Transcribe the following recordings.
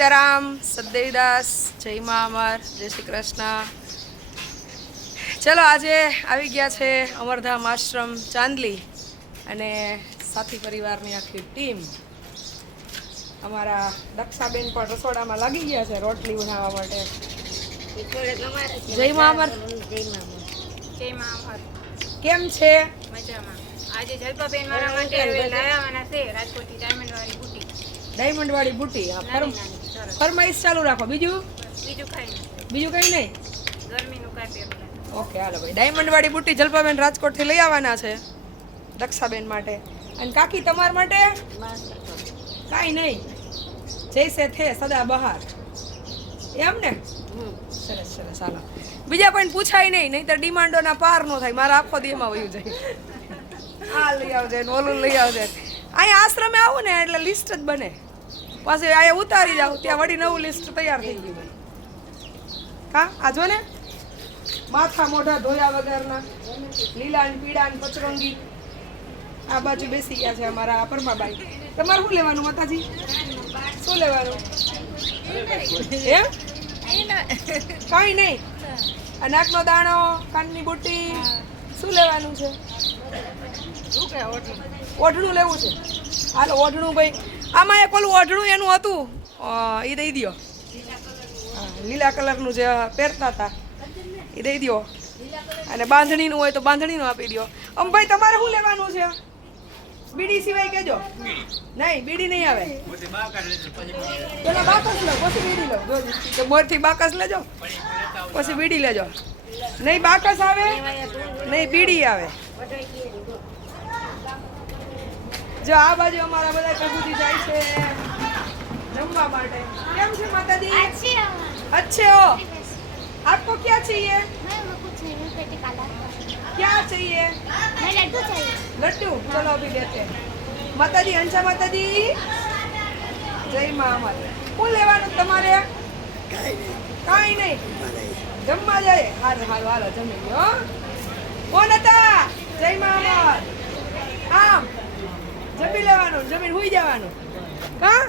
સીતારામ સદેવદાસ જય મા અમર જય શ્રી કૃષ્ણ. ચલો આજે આવી ગયા છે અમરધામ આશ્રમ ચાંદલી અને સાથી પરિવારની આખી ટીમ. અમારા દક્ષાબેન પણ રસોડામાં લાગી ગયા છે રોટલી બનાવવા માટે. જય મા અમર. જય મા અમર. કેમ છે? મજામાં. આજે જલ્પાબેન મારા માટે લાવ્યા છે રાજકોટ ડાયમંડ વાળી બુટી. ડાયમંડ વાળી બુટી હા ફરમ ફરમાઈશ ચાલુ રાખો. બીજું? બીજું કંઈ નહીં. બીજું કંઈ નહીં? ગરમીનું કાંઈ પેલું ઓકે હાલો ભાઈ. ડાયમંડ વાળી બુટ્ટી જલપાબેન રાજકોટથી લઈ આવવાના છે દક્ષાબેન માટે. અને કાકી તમારા માટે? કાંઈ નહીં. જૈસે થે સદા બહાર. એમ ને? સરસ સરસ. હાલો. બીજા કોઈ પૂછાય નહીં નહીં તો ડિમાન્ડોના પાર નો થાય. મારા આખો દીમાં વયું જાય. આ લઈ આવજે ઓલું લઈ આવજે. અહીંયા આશ્રમે આવું ને એટલે લિસ્ટ જ બને. પાછું આ ઉતારી જાવ ત્યાં વળી નવું લિસ્ટ તૈયાર થઈ ગયું. હા આ જો ને માથા મોઢા ધોયા વગરના લીલા ને પીળા ને પચરંગી. આ બાજુ બેસી ગયા છે અમારા પરમાબાઈ. તમારે શું લેવાનું માતાજી? શું લેવાનું? એમ કાંઈ નહીં. નાકનો દાણો કાનની બુટ્ટી શું લેવાનું છે? ઓઢણું લેવું છે. હાલો ઓઢણું ભાઈ. આમાં એક ઓલું ઓઢણું એનું હતું. એ દઈ હા, લીલા કલરનું જે પહેરતા હતા. એ દઈ દ્યો. અને બાંધણીનું હોય તો બાંધણીનું આપી દ્યો. અમ ભાઈ તમારે શું લેવાનું છે? બીડી સિવાય કેજો. નહીં બીડી નહીં આવે. પેલા બાકસ લો પછી બીડી લો. તો મોરથી બાકસ લેજો. પછી બીડી લેજો. નહીં બાકસ આવે? નહીં બીડી આવે. જો આ બાજુ અમારા બધા પ્રભુજી જાય છે જમવા માટે કેમ છે માતાજી अच्छी अच्छे हो आपको क्या चाहिए मैं वो कुछ नहीं हूँ पेटी काला क्या चाहिए मैं लड्डू चाहिए लड्डू चलो अभी लेते हैं માતાજી હંસા માતાજી જય મા અમારે શું લેવાનું તમારે કાંઈ નહીં જમવા જાય હારું હારું હાલો જમી લો હો. કોણ હતા જવાનું હા?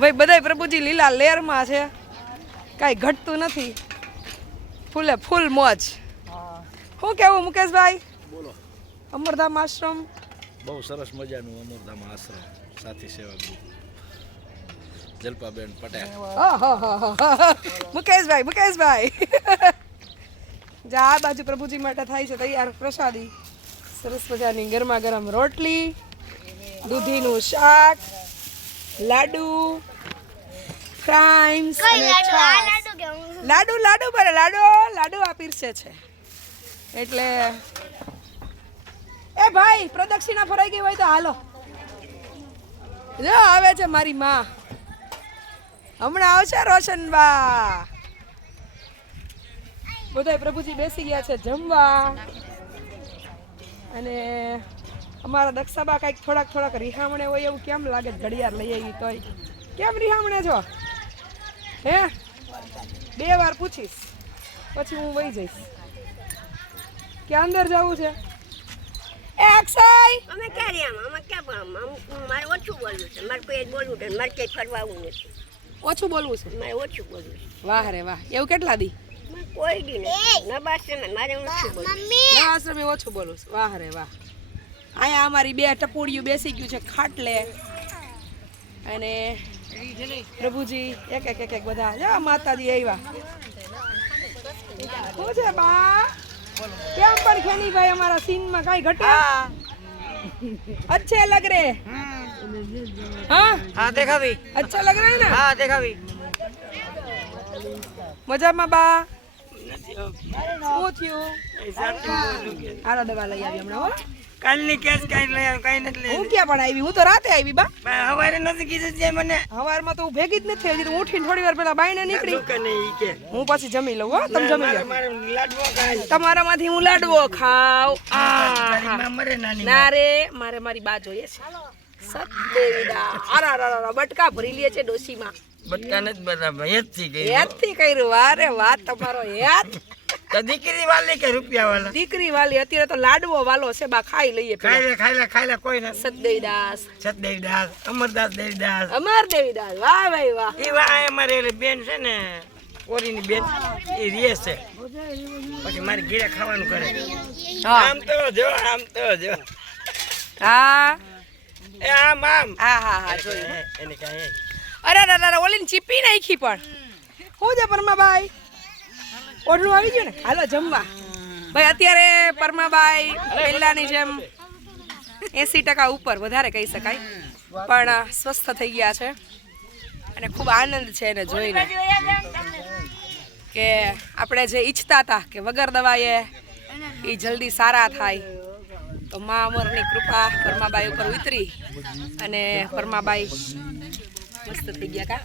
ભાઈ બધાય પ્રભુજી લીલા લેરમાં છે. કાંઈ ઘટતું નથી. ફૂલે ફૂલ મોજ. શું કેવું મુકેશભાઈ? બોલો. અમરધામ આશ્રમ? બહુ સરસ મજાનું અમરધામ આશ્રમ. સાથી સેવા ગ્રુપ. જલપાબેન પટેલ. મુકેશભાઈ મુકેશભાઈ. જા આ બાજુ પ્રભુજી માટે થાય છે તૈયાર પ્રસાદી. સરસ મજાની ગરમા ગરમ રોટલી. દૂધીનું શાક લાડુ ફ્રાઈમ્સ અને છાશ. લાડુ લાડુ બરે લાડુ લાડુ આ પીરસે છે. એટલે એ ભાઈ પ્રદક્ષિણા ફરાઈ ગઈ હોય તો હાલો. જો આવે છે મારી માં. હમણાં આવશે રોશનબા. બધા પ્રભુજી બેસી ગયા છે જમવા. અને અમારા દક્ષાબા કંઈક થોડાક થોડાક રિહામણે હોય એવું કેમ લાગે? ઘડિયાળ લઈ આવી તોય. કેમ રિહામણે છો? હે? બે વાર પૂછીશ. પછી હું વહી જઈશ. કે અંદર જવું છે? એ અક્ષય! અમે ક્યાં રહ્યા અમે ક્યાં પણ મારે ઓછું બોલવું છે. મારે બોલવું નથી. મારે ક્યાંય ફરવાવું નથી. ઓછું બોલવું છે? મારે ઓછું બોલવું વાહ રે વાહ. એવું કેટલા દી? કોઈ દી નહીં નબાશ્રમે મારે ઓછું બોલવું આશ્રમે ઓછું બોલું છું. વાહ રે વાહ. અહીંયા અમારી બે ટપોડિયું બેસી ગયું છે ખાટલે. અને પ્રભુજી એક એક એક એક બધા. જા માતાજી આવ્યા. શું છે બા? કેમ પણ ખેની ભાઈ અમારા સીનમાં કઈ ઘટ્યા અચ્છે લગ રે. હા? હા દેખાવી. અચ્છા લગ રહા ને? હા દેખાવી. મજામાં બા? શું થયું? આરા દવા લઈ આવી હમણાં હો. કાલની કેસ કઈ લઈ કઈ નથી લઈ હું ક્યાં પણ આવી? હું તો રાતે આવી બા. હવારે નથી કીધું છે મને. હવારમાં તો હું ભેગી જ નથી થઈ હજી તો ઉઠીને થોડી વાર પેલા બાઈને નીકળી. દુકાને ઈ કે. હું પછી જમી લઉં હો તમે જમી લો લાડવો ખાય તમારામાંથી હું લાડવો ખાવ આ માં મરે નાની ના રે મારે મારી બા જોઈએ છે. સતદેવીદા. અરા રા રા બટકા ભરી લે છે ડોસીમાં બટકા નથી બરાબર હેતથી ગઈ યાદથી કર્યું. વારે વાત તમારો યાદ તો દીકરી વાલી કે રૂપિયા વાલા? દીકરી વાલી અત્યારે તો લાડવો વાલો છે બા ખાઈ લઈએ ખાઈ લે ખાઈ લે ખાઈ લે કોઈ ના. સતદેવીદાસ. સતદેવદાસ અમરદાસ દેવદાસ. અમાર દેવીદાસ વાહ ભાઈ વાહ. એ વાહ અમારે એલી બેન છે ને ઓરીની બેન એ રીએ છે. પછી મારી ઘીરે ખાવાનું કરે. હા. આમ તો જો આમ તો જો. હા. એ આમ આમ. હા હા હા જોયું. એને કાંઈ અરે અરે અરે ઓલીને ચીપી નાખી પણ. હું છે પરમાબાઈ ઓઢણું આવી ગયું ને? હાલો જમવા. ભાઈ અત્યારે પરમાબાઈ પહેલાની જેમ એસી ટકા ઉપર વધારે કહી શકાય. પણ સ્વસ્થ થઈ ગયા છે. અને ખૂબ આનંદ છે એને જોઈને કે આપણે જે ઈચ્છતા હતા કે વગર દવાએ એ જલ્દી સારા થાય. તો મા અમરની કૃપા પરમાબાઈ ઉપર ઉતરી અને પરમાબાઈ મસ્ત થઈ ગયા કા?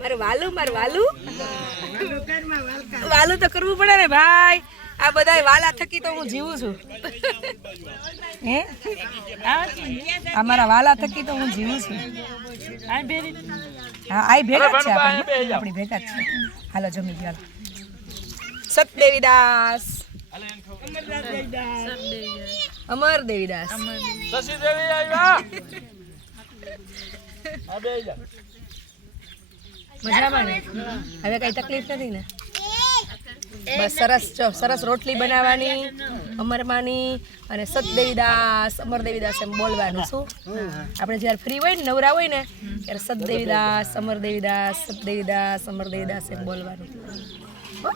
મારે વાલું મારે વાલું. વાલું તો કરવું પડે ને ભાઈ. આ બધા વાલા થકી તો હું જીવું છું. હે? આ મારા વાલા થકી તો હું જીવું છું. હા આઈ ભેગા છે આપણી. ભેગા છે. હાલો જમી ગયો સતદેવીદાસ. અમર દેવીદાસ શશી દેવી આવ્યા મજામાં ને હવે કઈ તકલીફ નથી ને બસ સરસ જો સરસ રોટલી બનાવવાની અમરમાની અને સતદેવીદાસ અમરદેવીદાસ એમ બોલવાનું શું આપણે જ્યારે ફ્રી હોય ને નવરા હોય ને ત્યારે સતદેવીદાસ અમરદેવીદાસ સતદેવીદાસ અમરદેવીદાસ એમ બોલવાનું હો? હાલો જમી લો. લો.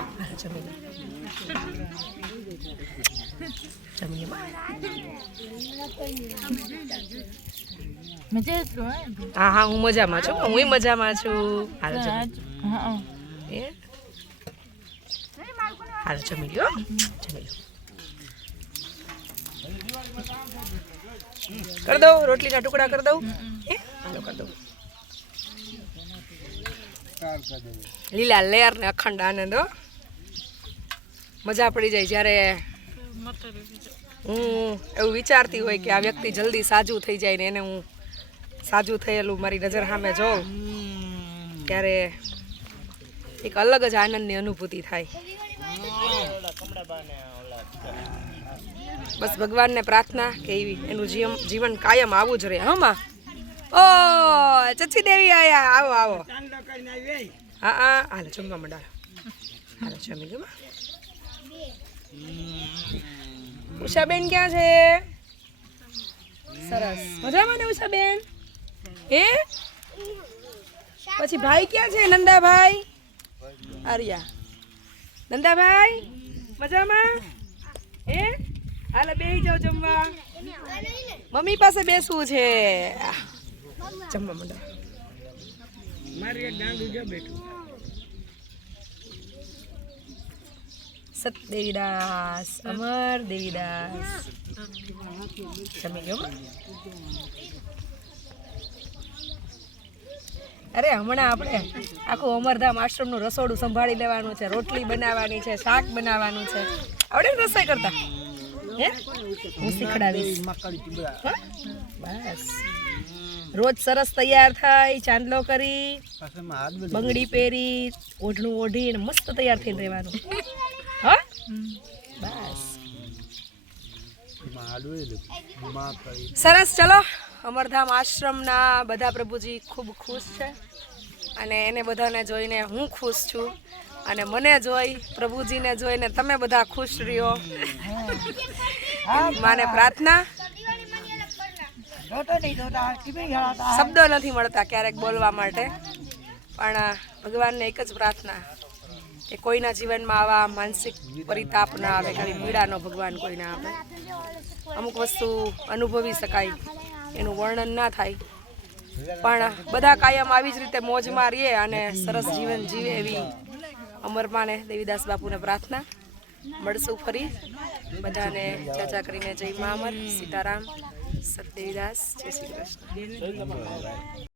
હા હા હું મજામાં છું. હું મજામાં છું. હાલો, જમી એ? હાલો, જમી લ્યો. જમી લો કરી દઉં, રોટલીના ટુકડા કરી દઉં. હે? હાલો, કરી દઉં. લીલા લેર ને અખંડ આનંદ, હો. મજા પડી જાય જ્યારે હું એવું વિચારતી હોય કે આ વ્યક્તિ જલ્દી સાજું થઈ જાય ને એને હું સાજું થયેલું મારી નજર સામે જોઉં, ત્યારે એક અલગ જ આનંદની અનુભૂતિ થાય. બસ ભગવાનને પ્રાર્થના કે એવી એનું જીવન કાયમ આવું જ રહે. હમાં ઓ ચચી દેવી આયા આવો આવો. હા હા, હાલો, જમવા મંડા હાલો, જમી જમા ઉષાબેન ક્યાં છે? સરસ. મજામાં ને ઉષાબેન? હે? પછી ભાઈ ક્યાં છે? નંદાભાઈ? આર્યા. નંદાભાઈ, મજામાં? એ હાલો, બેહી જાઓ જમવા. મમ્મી પાસે બેસવું છે. જમવા મંડો. સતદેવીદાસ અમર દેવીદાસ. જમી ગયો? અરે હમણાં આપણે આખું અમરધામ આશ્રમનું રસોડું સંભાળી લેવાનું છે રોટલી બનાવવાની છે શાક બનાવવાનું છે. આવડે ને રસોઈ કરતા? હે? હું શીખડાવીશ. બસ. રોજ સરસ તૈયાર થાય ચાંદલો કરી બંગડી પહેરી ઓઢણું ઓઢી અને મસ્ત તૈયાર થઈને રહેવાનું. હા? બસ. સરસ ચલો. અમરધામ આશ્રમના બધા પ્રભુજી ખૂબ ખુશ છે. અને એને બધાને જોઈને હું ખુશ છું. અને મને જોઈ પ્રભુજીને જોઈને તમે બધા ખુશ રહ્યો. માને પ્રાર્થના. શબ્દો નથી મળતા ક્યારેક બોલવા માટે. પણ ભગવાનને એક જ પ્રાર્થના કે કોઈના જીવનમાં આવા માનસિક પરિતાપ ના આવે, ખાલી પીડાનો ભગવાન કોઈને આપે. અમુક વસ્તુ અનુભવી શકાય, એનું વર્ણન ના થાય. પણ, બધા કાયમ આવી જ રીતે મોજમાં રહીએ અને સરસ જીવન જીવે એવી અમરમાને દેવીદાસ બાપુને પ્રાર્થના. મળશું ફરી. બધાને ચર્ચા કરીને જય મા સીતારામ. સતદેવીદાસ જય શ્રી કૃષ્ણ